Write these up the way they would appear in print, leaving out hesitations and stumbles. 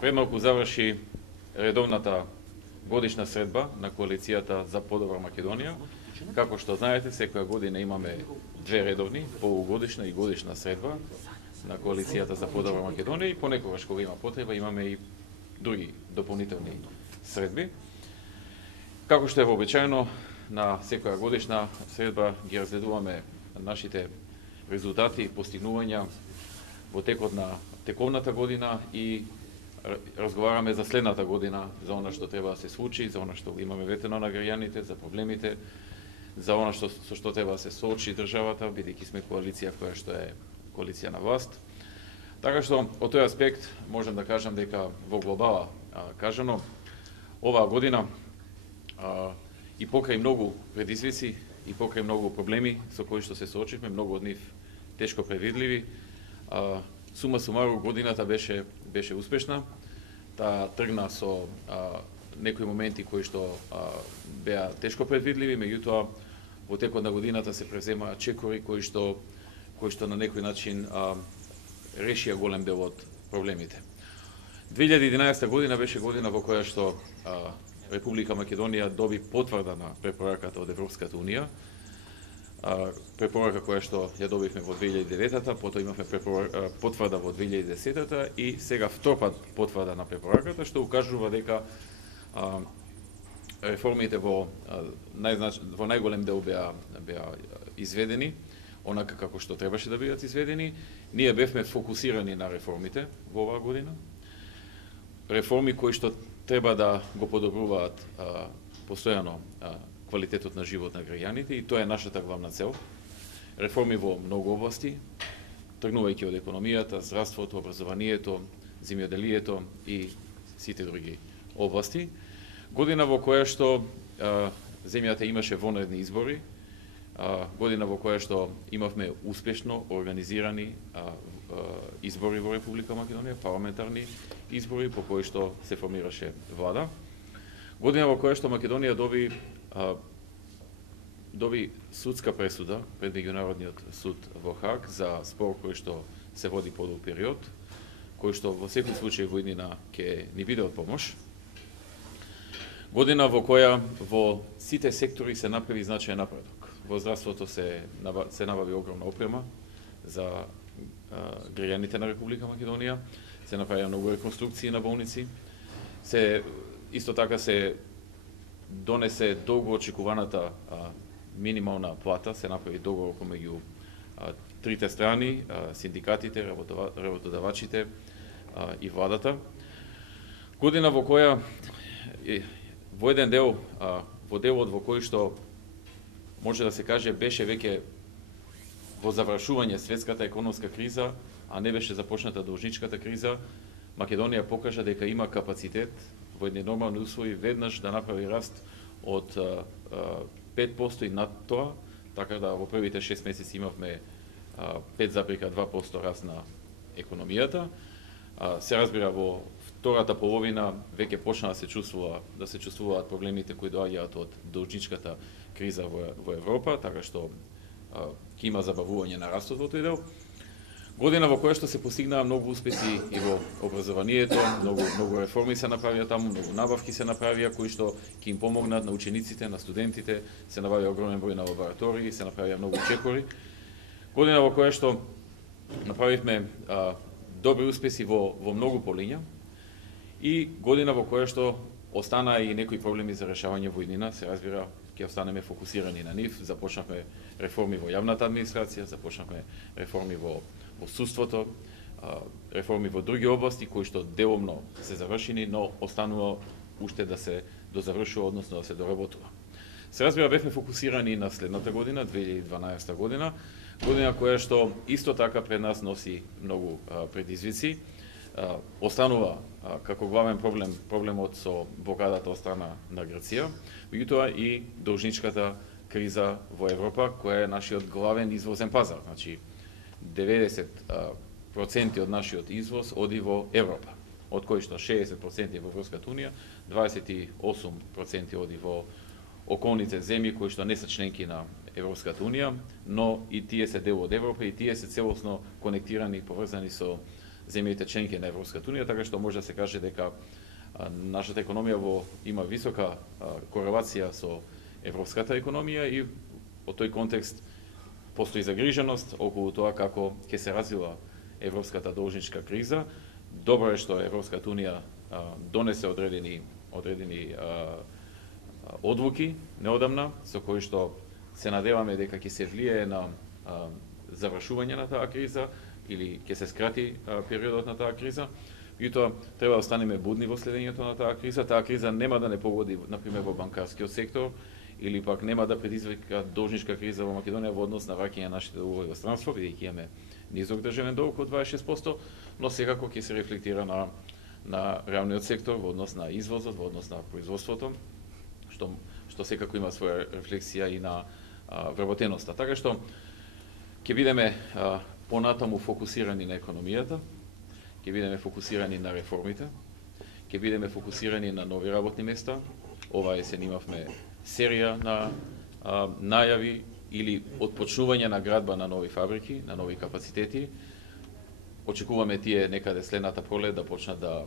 Пред малку заврши редовната годишна средба на Коалицијата за подобра Македонија. Како што знаете, секоја година имаме две редовни, полугодишна и годишна средба на Коалицијата за подобра Македонија и понекогаш кога има потреба имаме и други дополнителни средби. Како што е вообичаено, на секоја годишна средба ги разгледуваме нашите резултати и постигнувања во текот на тековната година и разговараме за следната година, за она што треба да се случи, за она што имаме ветено на граѓаните, за проблемите, за она со што треба да се соочи државата, бидејќи сме коалиција која што е коалиција на власт. Така што, од тој аспект, можем да кажам дека во глобала кажано, оваа година и покрај многу предизвици, и покрај многу проблеми со кои што се соочивме, многу од нив тешко предвидливи, сума сумару годината беше успешна. Таа тргна со некои моменти кои што беа тешко предвидливи, меѓутоа во текот на годината се преземаа чекори кои што на некој начин решија голем дел од проблемите. 2011 година беше година во која што Република Македонија доби потврда на препораката од Европската унија, препорака која што ја добивме во 2009-та, потоа имавме потврда во 2010-та и сега втор пат потврда на препораката, што укажува дека реформите во најголем дел беа изведени, онака како што требаше да бидат изведени. Ние бевме фокусирани на реформите во оваа година. Реформи кои што треба да го подобруваат постојано квалитетот на живот на граѓаните и тоа е нашата главна цел. Реформи во многу области, тргнувајќи од економијата, здравството, образованието, земјоделието и сите други области. Година во која што земјата имаше вонредни избори, година во која што имавме успешно организирани избори во Република Македонија, парламентарни избори по кои што се формираше влада. Година во која што Македонија доби судска пресуда пред Меѓународниот суд во Хаг за спор кој што се води подолг период, кој што во секој случај во иднина ќе ни биде од помош. Година во која во сите сектори се направи значаен напредок. Во здравството се набави огромна опрема за граѓаните на Република Македонија, се направија многу реконструкции на болници, исто така се донесе долго очекуваната минимална плата, се направи договор помеѓу трите страни, синдикатите, работодавачите и владата. Година во која во еден дел, во делот во кој што може да се каже беше веќе во завршување светската економска криза, а не беше започната должничката криза, Македонија покажа дека има капацитет во едни нормални услови веднаш да направи раст од 5% и над тоа, така да во првите 6 месеци имавме 5,2% раст на економијата. Се разбира, во втората половина веќе почна да се чувствуваат проблемите кои доаѓаат од должничката криза во Европа, така што ќе има забавување на растот во тој дел. Година во која што се постигнаа многу успеси и во образованието, многу реформи се направија таму, многу набавки се направија кои што ќе им помогнат на учениците, на студентите, се набавија огромен број на лаборатории, се направија многу чекори. Година во која што направивме добри успеси во многу полиња и година во која што останаа и некои проблеми за решавање во иднина, се разбира, ќе останеме фокусирани на нив, започнавме реформи во јавната администрација, започнавме реформи во судството, реформи во други области кои што деломно се завршени, но останува уште да се дозавршува, односно да се доработува. Се разбира, бевме фокусирани на следната година, 2012 година, година која што исто така пред нас носи многу предизвици. Останува како главен проблемот со блокадата од страна на Грција, меѓутоа и должничката криза во Европа, која е нашиот главен извозен пазар. Значи, 90% од нашиот извоз оди во Европа, од кои што 60% е во Европската унија, 28% оди во околните земји кои што не се членки на Европската унија, но и тие се дел од Европа и тие се целосно конектирани и поврзани со земјите членки на Европската унија, така што може да се каже дека нашата економија има висока корелација со европската економија и во тој контекст постои загриженост околу тоа како ќе се развива европската должничка криза. Добро е што Европската унија донесе одредени одлуки неодамна, со кои што се надеваме дека ќе се влијае на завршување на таа криза или ќе се скрати периодот на таа криза. Меѓутоа, треба да останеме будни во следењето на таа криза. Таа криза нема да не погоди, например, во банкарскиот сектор, или пак нема да предизвика должничка криза во Македонија во однос на враќање на нашите долгови во странство, бидејќи имаме низок државен долг од 26%, но секако ќе се рефлектира на реалниот сектор во однос на извозот, во однос на производството, што секако има своја рефлексија и на вработеноста. Така што ќе бидеме понатаму фокусирани на економијата, ќе бидеме фокусирани на реформите, ќе бидеме фокусирани на нови работни места. Ова есен имавме серија на најави или отпочнување на градба на нови фабрики, на нови капацитети. Очекуваме тие некаде следната пролет да почнат да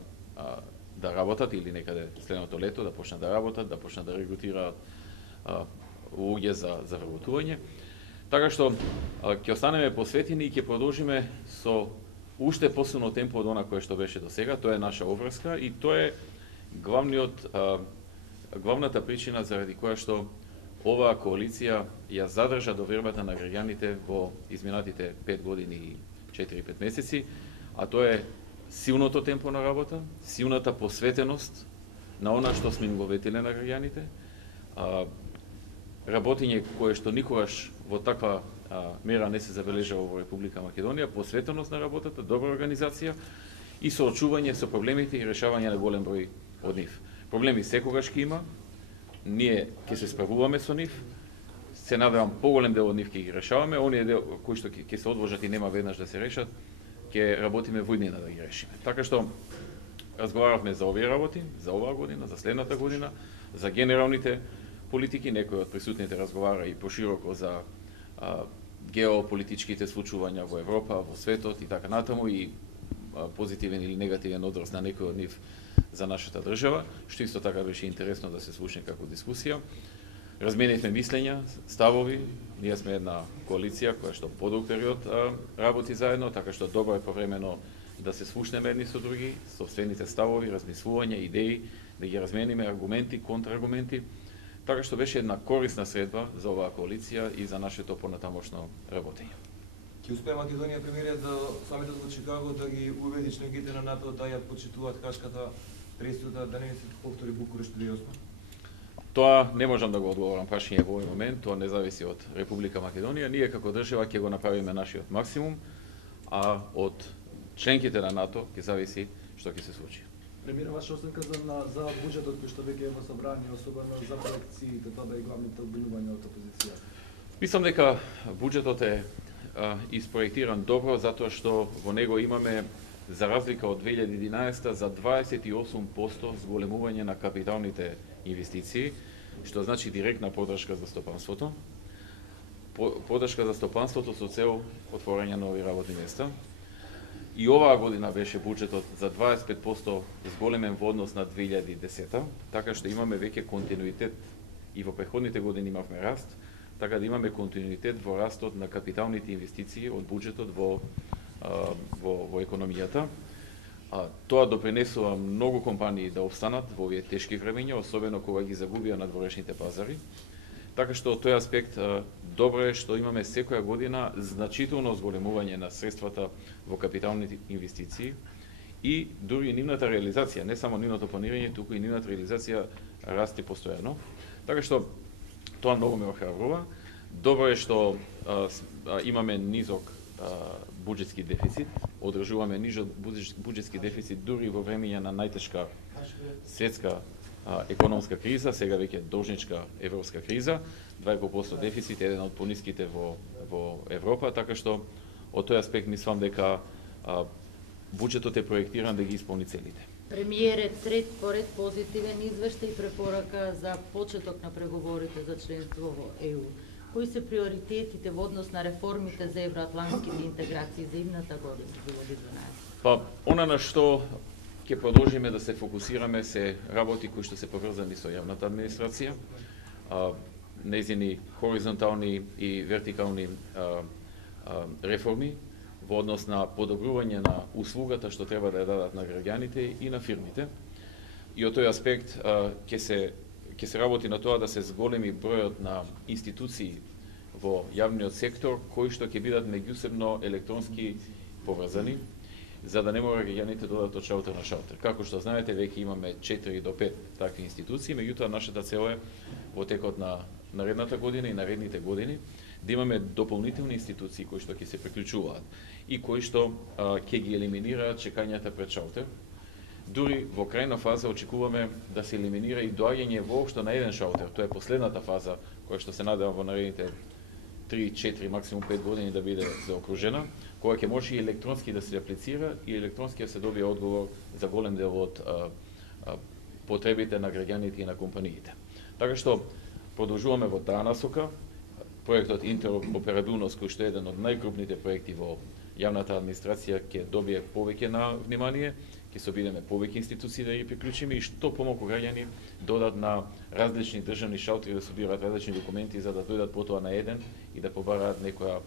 работат или некаде следното лето да почнат да работат, да почнат да регрутираат луѓе за вработување. Така што ќе останеме посветени и ќе продолжиме со уште посилно темпо од она кое што беше до сега. Тоа е наша обврска и тоа е главната причина заради која што оваа коалиција ја задржа довербата на граѓаните во изминатите 5 години и 4-5 месеци, а тоа е силното темпо на работа, силната посветеност на она што сме им го ветиле на граѓаните, работење кое што никогаш во таква мера не се забележава во Република Македонија, посветеност на работата, добра организација и соочување со проблемите и решавање на голем број од нив. Проблеми секогаш ќе има, ние ќе се справуваме со нив, се надевам поголем дел од нив ќе ги решаваме, оние дел кои што ќе се одложат и нема веднаш да се решат, ќе работиме во иднина да ги решиме. Така што разговаравме за овие работи, за оваа година, за следната година, за генералните политики, некој од присутните разговара и пошироко за геополитичките случувања во Европа, во светот и така натаму и позитивен или негативен одраз на некој од нив за нашата држава, што исто така беше интересно да се слушне како дискусија. Разменивме мислења, ставови, ние сме една коалиција која што подолг период работи заедно, така што добро е повремено да се слушнеме едни со други, сопствените ставови, размислувања, идеи, да ги размениме аргументи, контраргументи. Така што беше една корисна средба за оваа коалиција и за нашето понатамошно работење. Ќе успее Македонија, премиерот, да самитот во Чикаго да ги убеди членките на НАТО да ја почитуваат Хашката пресуда, да не се повтори Букурешт 2008? Тоа не можам да го одговорам прашање во овој момент, тоа не зависи од Република Македонија. Ние како држава ќе го направиме нашиот максимум, а од членките на НАТО ќе зависи што ќе се случи. Премиер, ваша оценка за буџетот кој што веќе е во собрание, особено за проекциите, тоа да е главните обвинувања од опозицијата? Мислам дека буџетот е испроектиран добро, затоа што во него имаме, за разлика од 2011, за 28% зголемување на капиталните инвестиции, што значи директна поддршка за стопанството. Поддршка за стопанството со цел отворање на нови работни места. И оваа година беше буџетот за 25% зголемен во однос на 2010, така што имаме веќе континуитет и во претходните години имавме раст, така да имаме континуитет во растот на капиталните инвестиции од буџетот во економијата. Тоа допринесува многу компании да обстанат во овие тешки времења, особено кога ги загубија надворешните пазари. Така што од тој аспект добро е што имаме секоја година значително зголемување на средствата во капиталните инвестиции и дури нивната реализација, не само нивното планирање, туку и нивната реализација расте постојано. Така што тоа многу ме охрабрува. Добро е што имаме низок буџетски дефицит, одржуваме низок буџетски дефицит дури во времења на најтешка светска економска криза, сега веќе должничка европска криза, 2,5% дефицит, еден од пониските во Европа, така што од тој аспект мислам дека буџетот е проектиран да ги исполни целите. Премиер, трет поред позитивен извештај и препорака за почеток на преговорите за членство во ЕУ. Кои се приоритетите во однос на реформите за евроатлантските интеграции за идната година, 2012? Па, она на што ќе продолжиме да се фокусираме се работи кои што се поврзани со јавната администрација, нејзини хоризонтални и вертикални реформи во однос на подобрување на услугата што треба да ја дадат на граѓаните и на фирмите. И од тој аспект ќе се работи на тоа да се зголеми бројот на институции во јавниот сектор кои што ќе бидат меѓусебно електронски поврзани, за да не мора граѓаните да одат од шалтер на шалтер. Како што знаете, веќе имаме 4 до 5 такви институции, меѓутоа нашата цел е во текот на наредната година и наредните години да имаме дополнителни институции кои што ќе се приклучуваат и кои што ќе ги елиминираат чекањата пред шалтер. Дури во крајна фаза очекуваме да се елиминира и доаѓање воопшто на еден шалтер. Тоа е последната фаза која што се надевам во наредните 3, 4, максимум 5 години да биде заокружена, кога ќе може и електронски да се аплицира и електронски да се добие одговор за голем дел од потребите на граѓаните и на компаниите. Така што продолжуваме во таа насока. Проектот Интероперабилност, кој што е еден од најкрупните проекти во јавната администрација, ќе добие повеќе на внимание, ќе се обидеме повеќе институции да ги приклучиме и што помалку граѓани додат на различни државни шалтери да собираат различни документи за да дојдат потоа на еден и да побараат некоја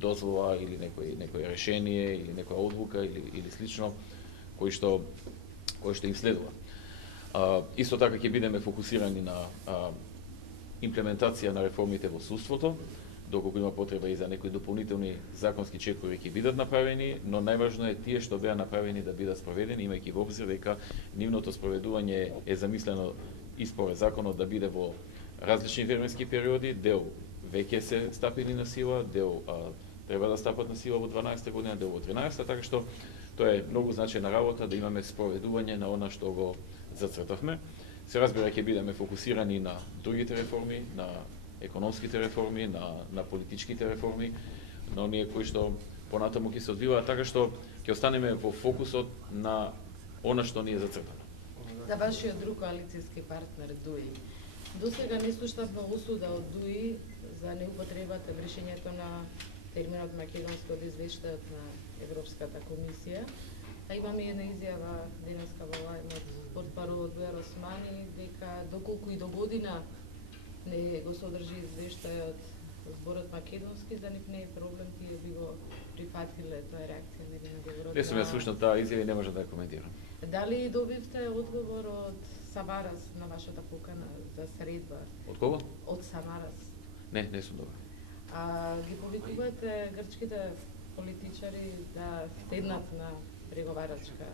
дозвола или некој решение или некоја одлука или слично кој што им следува. Исто така ќе бидеме фокусирани на имплементација на реформите во судството, доколку има потреба и за некои дополнителни законски чекори ќе бидат направени, но најважно е тие што беа направени да бидат спроведени, имајќи во обзир дека нивното спроведување е замислено и според законот да биде во различни временски периоди, дел веќе се стапени на сила, дел треба да стапат на сила во 12-та година, дел во 13-та, така што тоа е многу значајна работа да имаме спроведување на она што го зацртавме. Се разбира ќе бидеме фокусирани на другите реформи, на економските реформи, на политичките реформи, на оние кои што понатаму ќе се одвиваат, така што ќе останеме во фокусот на она што ни е зацртано. За вашиот друг коалицијски партнер ДУИ. Досега не слушнавме осуда од ДУИ за неупотребата решењето на терминот македонски од извештајот на Европската комисија. А имаме една изјава денеска во лајнот од паролот Бујар Османи дека доколку и до година не го содржи извештајот зборот македонски, за нив не е проблем, тие би го прифатиле, тоа е реакција на говорот. Не сум ја слушнал таа изјава и не може да ја коментирам. Дали добивте одговор од Самарас на вашата покана за средба? Од кого? Од Самарас. Не сум добил. Ги повикувате грчките политичари да седнат на преговарачка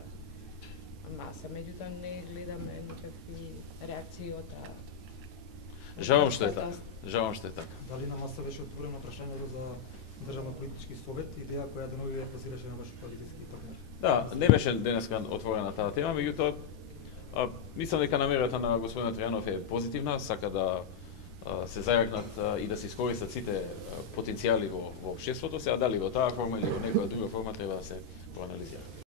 маса, меѓутоа не гледаме никакви реакции од таа. Жалам што е така. Жалам што е така. Дали на маса беше отворено прашањето за државно политички совет, идеја која денови ја базираше на вашиот коалицијски партнер? Да, не беше денеска отворена таа тема, меѓутоа мислам дека намерата на господинот Тријанов е позитивна, сака да се зајакнат и да се искористат сите потенцијали во општеството, сега дали во таа форма или во некоја друга форма треба да се проанализира.